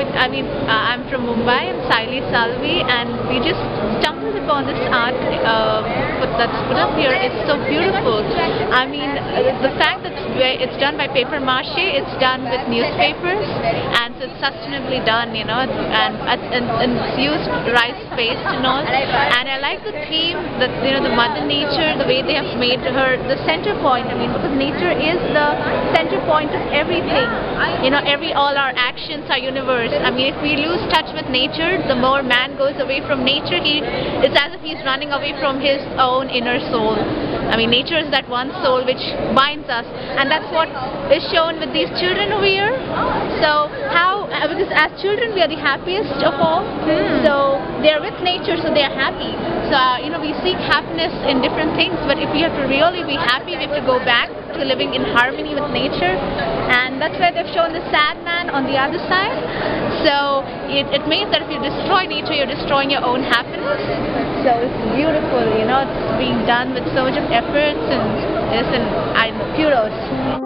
I'm from Mumbai. I'm Saili Salvi, and we just stumbled upon this art that's put up here. It's so beautiful. I mean, the fact that it's done by papermache, it's done with newspapers, and so it's sustainably done, you know, and it's used rice paste and all. And I like the theme that, you know, the Mother Nature, the way they have made her the center point. I mean, because nature is the center point of everything. You know, all our actions, our universe. I mean, if we lose touch with nature, the more man goes away from nature, it's as if he's running away from his own inner soul. I mean, nature is that one soul which binds us, and that's what is shown with these children over here. So because as children we are the happiest of all, so they are with nature, so they are happy. So you know, we seek happiness in different things, but if we have to really be happy, we have to go back to living in harmony with nature, and that's why they've shown the sad man on the other side. So it means that if you destroy nature, you're destroying your own happiness. So it's beautiful, you know, it's being done with so much of effort, and kudos.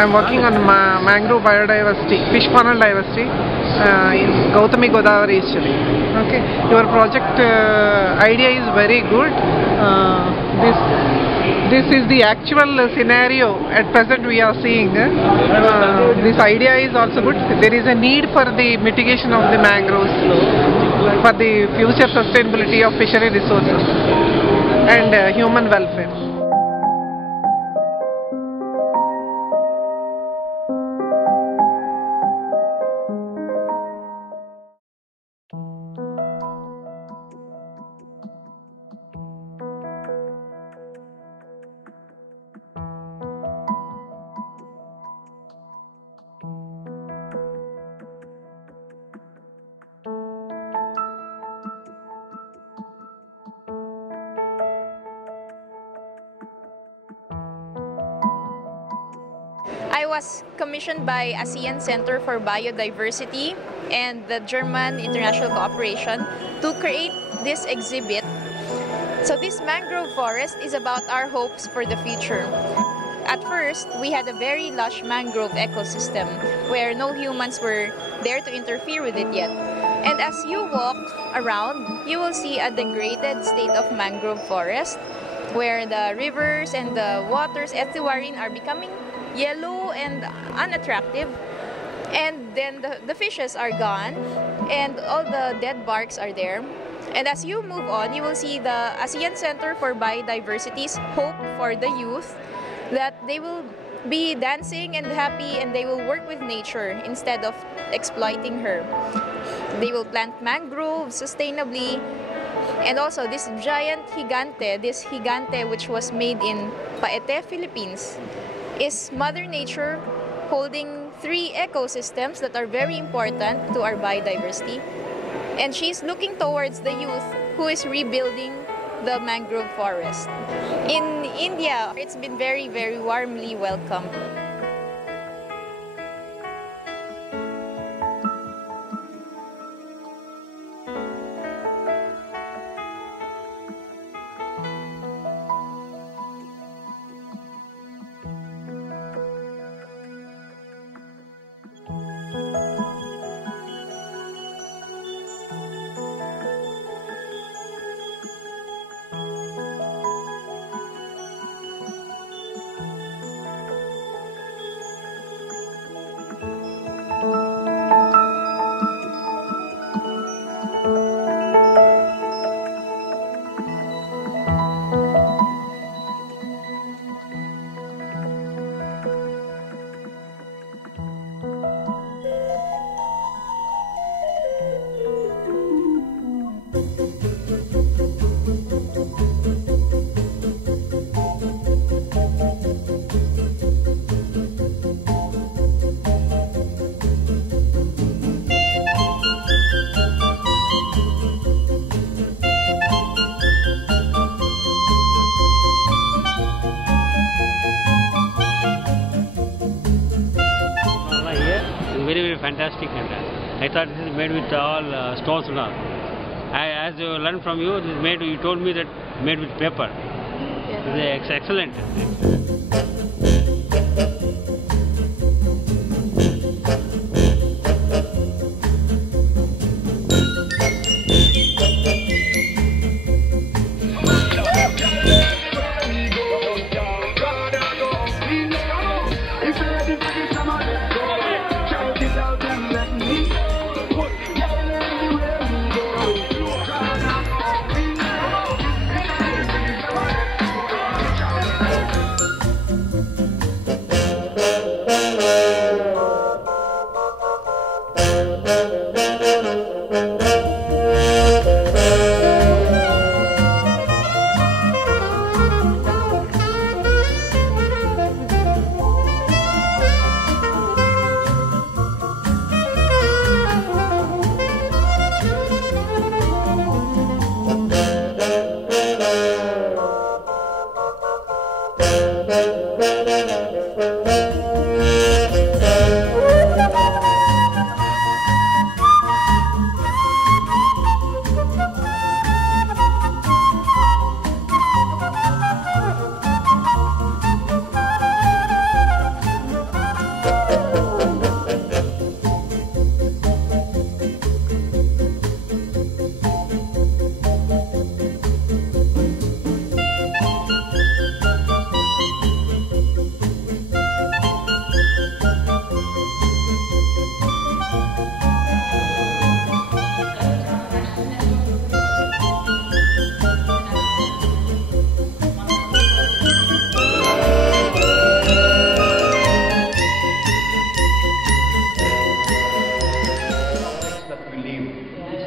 I'm working on mangrove biodiversity, fish faunal diversity in Gautami Godavari estuary. Okay, your project idea is very good. This is the actual scenario at present we are seeing. This idea is also good. There is a need for the mitigation of the mangroves for the future sustainability of fishery resources and human welfare. I was commissioned by ASEAN Centre for Biodiversity and the German International Cooperation to create this exhibit. So this mangrove forest is about our hopes for the future. At first, we had a very lush mangrove ecosystem where no humans were there to interfere with it yet. And as you walk around, you will see a degraded state of mangrove forest where the rivers and the waters, estuarine, are becoming yellow and unattractive. And then the fishes are gone and all the dead barks are there. And as you move on, you will see the ASEAN Centre for Biodiversity's hope for the youth that they will be dancing and happy and they will work with nature instead of exploiting her. They will plant mangroves sustainably. And also this giant gigante which was made in Paete, Philippines, is Mother Nature holding 3 ecosystems that are very important to our biodiversity. And she's looking towards the youth who is rebuilding the mangrove forest. In India, it's been very, very warmly welcomed. Very, very fantastic. And I thought this is made with all stones and all. As you learned from you, this is made. You told me that made with paper. Yes. It's excellent.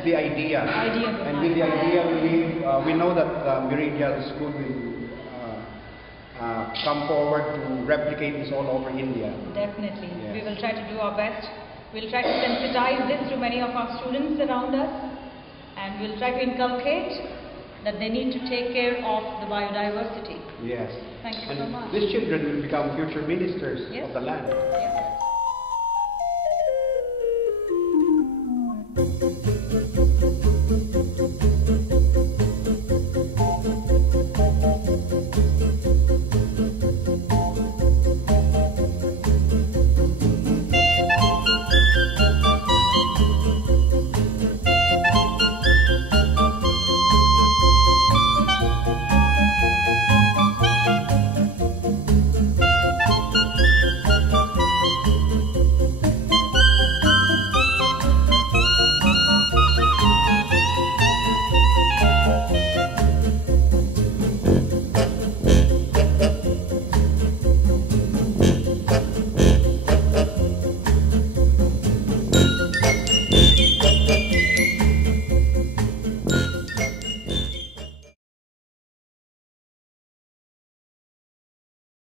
The idea. And with the idea, we know that Meridia, the school, will come forward to replicate this all over India. Definitely. Yes. We will try to do our best. We'll try to sensitize this to many of our students around us, and we'll try to inculcate that they need to take care of the biodiversity. Yes. Thank you and so much. These children will become future ministers Yes. of the land. Yes.